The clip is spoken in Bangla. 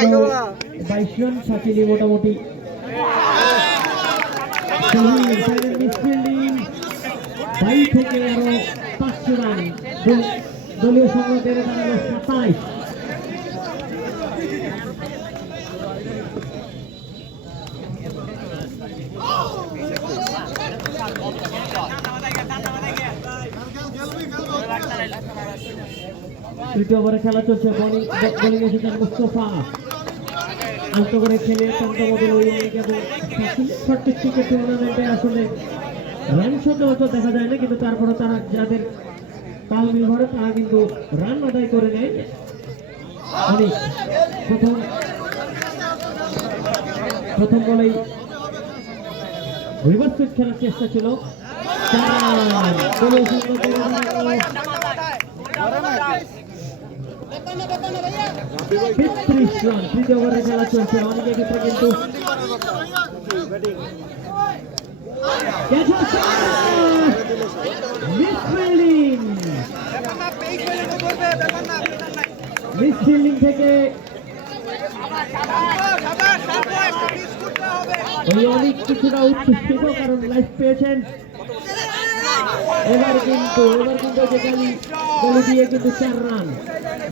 22 রান সাকিলি মোটামুটি মিসফিল্ডিং 22 থেকে আরো 5 রান দলীয় সংগ্রহ বেড়ে দাঁড়ালো 27। তৃতীয় ওভারে খেলা চলছে, বোলিং এসেছেন মুস্তফা, আন্ত করে খেলে টুর্নামেন্টে আসলে রান সচরাচর দেখা যায় না, কিন্তু তারপরে তারা যাদের পাল নির্ভরে তারা কিন্তু রান আদায় করে নেয় অনেক। প্রথম বলেই রিভার্স সুইচ খেলার চেষ্টা ছিল, 33 রান। তৃতীয় ওভারে খেলা চলছে, অনেকের ক্ষেত্রে কিন্তু মিসফিল্ডিং থেকে অনেক কিছুটা উচ্ছ্বসিত, কারণ লাইফ পেয়েছেন। এবার কিন্তু যে গালি দিয়ে কিন্তু 4 রান।